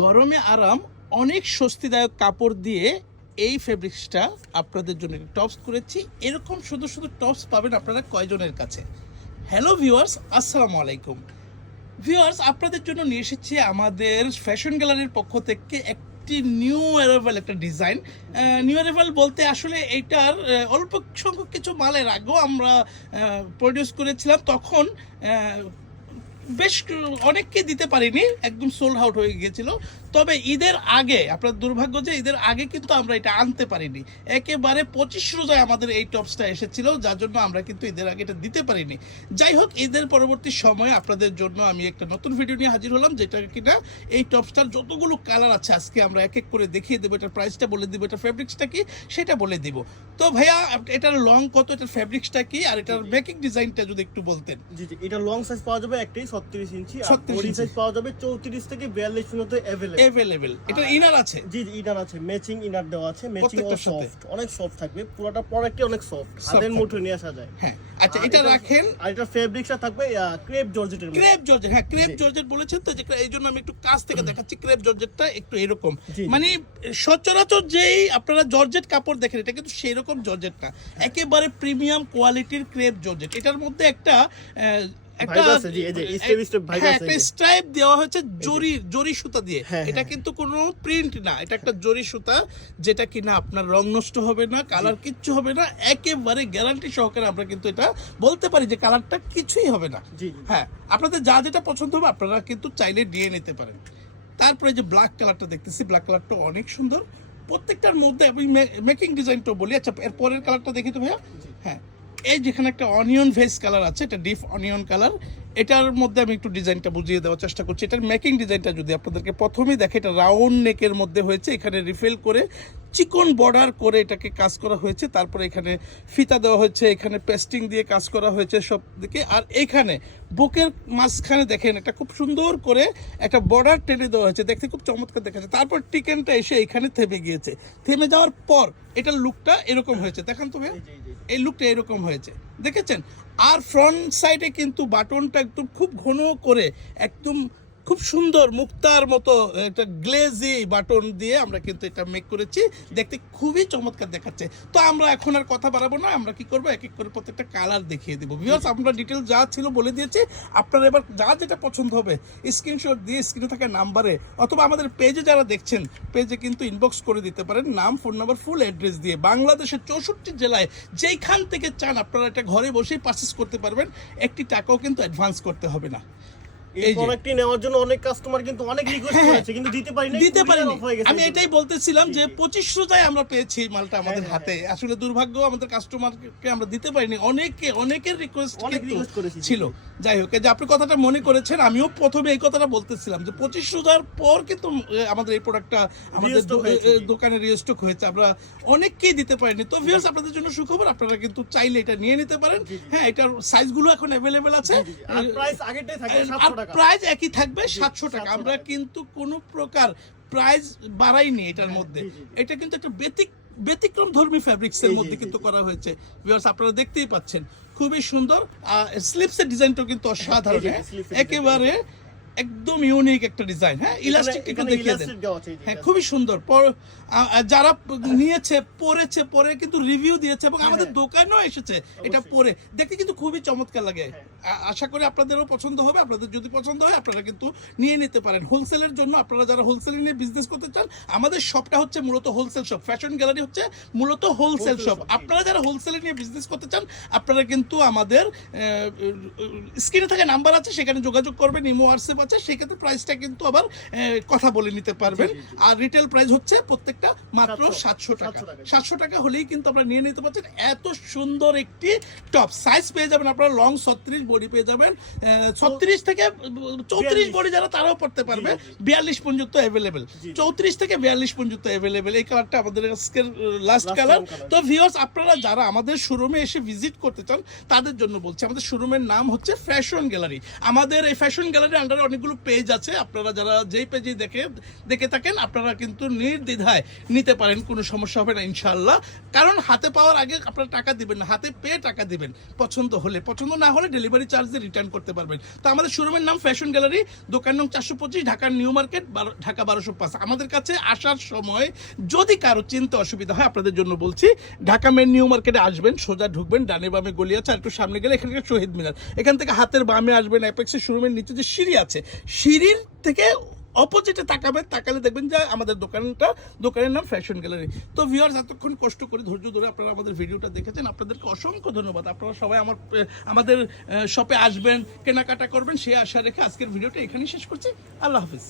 গরমে আরাম, অনেক স্বস্তিদায়ক কাপড় দিয়ে এই ফেব্রিক্সটা আপনাদের জন্য টপস করেছি। এরকম সুন্দর সুন্দর টপস পাবেন আপনারা কয়জনের কাছে? হ্যালো ভিউয়ার্স, আসসালামু আলাইকুম ভিউয়ার্স, আপনাদের জন্য নিয়ে এসেছি আমাদের ফ্যাশন গ্যালারির পক্ষ থেকে একটি নিউ অ্যারাইভাল একটা ডিজাইন। নিউ অ্যারাইভাল বলতে আসলে এইটার অল্প সংখ্যক কিছু মালের আগেও আমরা প্রডিউস করেছিলাম, তখন বেশ অনেককে দিতে পারিনি, একদম সোল্ড আউট হয়ে গিয়েছিল। তবে ঈদের আগে, আপনার দুর্ভাগ্য যে ঈদের আগে কিন্তু আমরা এটা আনতে পারিনি, একেবারে 25 রোজায় আমাদের এই টপসটা এসেছিল, যার জন্য আমরা কিন্তু ঈদের আগে এটা দিতে পারিনি। যাই হোক, ঈদের পরবর্তী সময়ে আপনাদের জন্য আমি একটা নতুন ভিডিও নিয়ে হাজির হলাম, যেটা কিনা এই টপসটার যতগুলো কালার আছে আজকে আমরা এক এক করে দেখিয়ে দেবো। এটার প্রাইসটা বলে দিব, এটার ফেব্রিক্সটা কি সেটা বলে দিব। তো ভাইয়া, এটার লং কত, এটার ফেব্রিক্সটা কি, আর এটার মেকিং ডিজাইনটা যদি একটু বলতেন। জি জি, এটা লং সাইজ পাওয়া যাবে একটাই 36 ইঞ্চি, আর বডি সাইজ পাওয়া যাবে 34 থেকে 42 পর্যন্ত अवेलेबल। এটা ইনার আছে? জি জি, ইনার আছে, ম্যাচিং ইনার দেওয়া আছে, ম্যাচিং ও সফট, অনেক সফট থাকবে, পুরোটা প্রোডাক্টই অনেক সফট, হাতের মুঠোয় নিয়ে আসা যায়। হ্যাঁ, আচ্ছা, এটা রাখেন। আর এটা ফেব্রিক্সটা থাকবে ক্রেপ জর্জেটের মধ্যে। ক্রেপ জর্জেট, হ্যাঁ ক্রেপ জর্জেট বলেছেন তো, যে এই জন্য আমি একটু কাছ থেকে দেখাচ্ছি। ক্রেপ জর্জেটটা একটু এরকম, মানে সচরাচর যেই আপনারা জর্জেট কাপড় দেখেন, এটা কিন্তু সেই রকম জর্জেট না, একেবারে প্রিমিয়াম কোয়ালিটির ক্রেপ জর্জেট। এটার মধ্যে একটা স্ট্রাইপ দেওয়া হয়েছে জরি সুতা দিয়ে। এটা কিন্তু কোনো প্রিন্ট না, এটা একটা জরি সুতা, যেটা কিনা আপনার রং নষ্ট হবে না, কালার কিচ্ছু হবে না, একেবারে গ্যারান্টি সহকারে আমরা কিন্তু এটা বলতে পারি যে কালারটা কিছুই হবে না। হ্যাঁ, আপনাদের যা যেটা পছন্দ হবে আপনারা কিন্তু চাইলে নিয়ে নিতে পারেন। তারপরে যে ব্ল্যাক কালারটা দেখতেছি, ব্ল্যাক কালারটা অনেক সুন্দর, প্রত্যেকটার মধ্যে আমি মেকিং ডিজাইনটাও বলি। আচ্ছা, এর পরের কালারটা দেখি তো ভাইয়া। হ্যাঁ, এই যেখানে একটা অনিয়ন ভেজ কালার আছে, এটা ডিপ অনিয়ন কালার, এটার মধ্যে আমি একটু ডিজাইনটা বুঝিয়ে দেওয়ার চেষ্টা করছি। এটার মেকিং ডিজাইনটা যদি আপনাদেরকে প্রথমেই দেখে, এটা রাউন্ড নেকের মধ্যে হয়েছে, এখানে রিফেল করে চিকন বর্ডার করে এটাকে কাজ করা হয়েছে, তারপরে এখানে ফিতা দেওয়া হয়েছে, এখানে পেস্টিং দিয়ে কাজ করা হয়েছে সব দিকে, আর এখানে বুকের মাঝখানে দেখেন একটা খুব সুন্দর করে একটা বর্ডার টেনে দেওয়া হয়েছে, দেখতে খুব চমৎকার দেখাচ্ছে। তারপর টিকেনটা এসে এখানে থেমে গিয়েছে, থেমে যাওয়ার পর এটার লুকটা এরকম হয়েছে, দেখেন তো ভাই, এই লুকটা এরকম হয়েছে, দেখেছেন। আর ফ্রন্ট সাইডে কিন্তু বাটনটা একদম খুব ঘন করে, একদম খুব সুন্দর মুক্তার মতো একটা গ্লেজি বাটন দিয়ে আমরা কিন্তু এটা মেক করেছি, দেখতে খুবই চমৎকার দেখাচ্ছে। তো আমরা এখন আর কথা বাড়াবো না, আমরা কি করবো, এক এক করে প্রত্যেকটা কালার দেখিয়ে দেবো। ভিউয়ার্স, আমরা ডিটেল যা ছিল বলে দিয়েছি, আপনারা এবার যা যেটা পছন্দ হবে স্ক্রিনশট দিয়ে স্ক্রিনে থাকা নাম্বারে, অথবা আমাদের পেজে যারা দেখছেন, পেজে কিন্তু ইনবক্স করে দিতে পারেন, নাম, ফোন নাম্বার, ফুল অ্যাড্রেস দিয়ে। বাংলাদেশের 64 জেলায় যেইখান থেকে চান আপনারা এটা ঘরে বসেই পারচেস করতে পারবেন, একটি টাকাও কিন্তু অ্যাডভান্স করতে হবে না। এই প্রোডাক্টটি নেওয়ার জন্য অনেক কাস্টমার কিন্তু অনেক রিকোয়েস্ট করেছে, কিন্তু দিতে পারিনি। আমি এটাই বলতেছিলাম যে 25 রোজায় আমরা পেয়েছি মালটা আমাদের হাতে, আসলে দুর্ভাগ্য আমাদের কাস্টমারকে আমরা দিতে পারিনি, অনেকের রিকোয়েস্ট ছিল। যাই হোক, যে আপনি কথাটা মনে করেছেন, আমিও প্রথমে এই কথাটা বলতেছিলাম যে 25 রোজার পর কিন্তু আমাদের এই প্রোডাক্টটা আমাদের দোকানে রিস্টক হয়েছে, আমরা অনেককেই দিতে পারিনি। তো ভিউয়ার্স, আপনাদের জন্য সুখবর, আপনারা কিন্তু চাইলে এটা নিয়ে নিতে পারেন। হ্যাঁ, এটার সাইজগুলো এখন অ্যাভেলেবেল আছে, আর প্রাইস আগেরটাই থাকবে 700 টাকা, প্রাইস একই থাকবে 700 টাকা। আমরা কিন্তু কোনো প্রকার প্রাইস বাড়াইনি এটার মধ্যে, এটা কিন্তু একটা ব্যতিক্রম ধর্মী ফ্যাব্রিক্সের মধ্যে কিন্তু করা হয়েছে। ভিউয়ার্স, আপনারা দেখতেই পাচ্ছেন, খুবই সুন্দর। স্লিপসের ডিজাইনটাও কিন্তু অসাধারণ, একেবারে একদম ইউনিক একটা ডিজাইন। হ্যাঁ, ইলাস্টিক একটু দেখিয়ে দেন। হ্যাঁ, খুবই সুন্দর। যারা নিয়েছে, পরেছে, পরে কিন্তু রিভিউ দিয়েছে এবং আমাদের দোকানেও এসেছে, এটা পরে দেখতে কিন্তু খুবই চমৎকার লাগে। আশা করি আপনাদেরও পছন্দ হবে। আপনাদের যদি পছন্দ হয় আপনারা কিন্তু নিয়ে নিতে পারেন। হোলসেলের জন্য আপনারা যারা হোলসেলিং নিয়ে বিজনেস করতে চান, আমাদের শপটা হচ্ছে মূলত হোলসেল শপ, ফ্যাশন গ্যালারি হচ্ছে মূলত হোলসেল শপ। আপনারা যারা হোলসেলিং নিয়ে বিজনেস করতে চান, আপনারা কিন্তু আমাদের স্ক্রিনে থাকা নাম্বার আছে, সেখানে যোগাযোগ করবেন, ইমো, হোয়াটসঅ্যাপ আছে, সেক্ষেত্রে প্রাইসটা কিন্তু আবার কথা বলে নিতে পারবেন। আর রিটেল প্রাইস হচ্ছে প্রত্যেকটা মাত্র 700 টাকা। 700 টাকা হলেই কিন্তু আপনারা নিয়ে নিতে পারছেন এত সুন্দর একটি টপ। সাইজ পেয়ে যাবেন আপনারা লং 36, বডি পেয়ে যাবেন 36 থেকে 34 বডি, যারা তারাও পড়তে পারবে, 42 পর্যন্ত অ্যাভেলেবেল, 34 থেকে 42 পর্যন্ত অ্যাভেলেবেল। এই কালারটা আমাদের আজকের লাস্ট কালার। তো ভিউয়ার্স, আপনারা যারা আমাদের শোরুমে এসে ভিজিট করতে চান, তাদের জন্য বলছি, আমাদের শোরুমের নাম হচ্ছে ফ্যাশন গ্যালারি। আমাদের এই ফ্যাশন গ্যালারির আন্ডারে অনেক অনেকগুলো পেজ আছে, আপনারা যারা যেই পেজে দেখে থাকেন আপনারা কিন্তু নির্দ্বিধায় নিতে পারেন, কোনো সমস্যা হবে না ইনশাআল্লাহ। কারণ হাতে পাওয়ার আগে আপনারা টাকা দিবেন না, হাতে পেয়ে টাকা দিবেন। পছন্দ হলে, পছন্দ না হলে ডেলিভারি চার্জ দিয়ে রিটার্ন করতে পারবেন। তো আমাদের শোরুমের নাম ফ্যাশন গ্যালারি, দোকান নং 425, ঢাকার নিউ মার্কেট, ঢাকা 1205। আমাদের কাছে আসার সময় যদি কারো চিন্তা অসুবিধা হয়, আপনাদের জন্য বলছি, ঢাকা মেন নিউ মার্কেটে আসবেন, সোজা ঢুকবেন, ডানে বামে গলি আছে, আর একটু সামনে গেলে এখানে শহীদ মিনার, এখান থেকে হাতের বামে আসবেন, অ্যাপেক্সের শোরুমের নিচে যে সিঁড়ি আছে, সিঁড়ির থেকে অপোজিটে তাকালে দেখবেন যে আমাদের দোকানের নাম ফ্যাশন গ্যালারি। তো ভিউয়ার্স, এতক্ষণ কষ্ট করে ধৈর্য ধরে আপনারা আমাদের ভিডিওটা দেখেছেন, আপনাদেরকে অসংখ্য ধন্যবাদ। আপনারা সবাই আমাদের শপে আসবেন, কেনাকাটা করবেন, সেই আশা রেখে আজকের ভিডিওটা এখানেই শেষ করছি। আল্লাহ হাফিজ।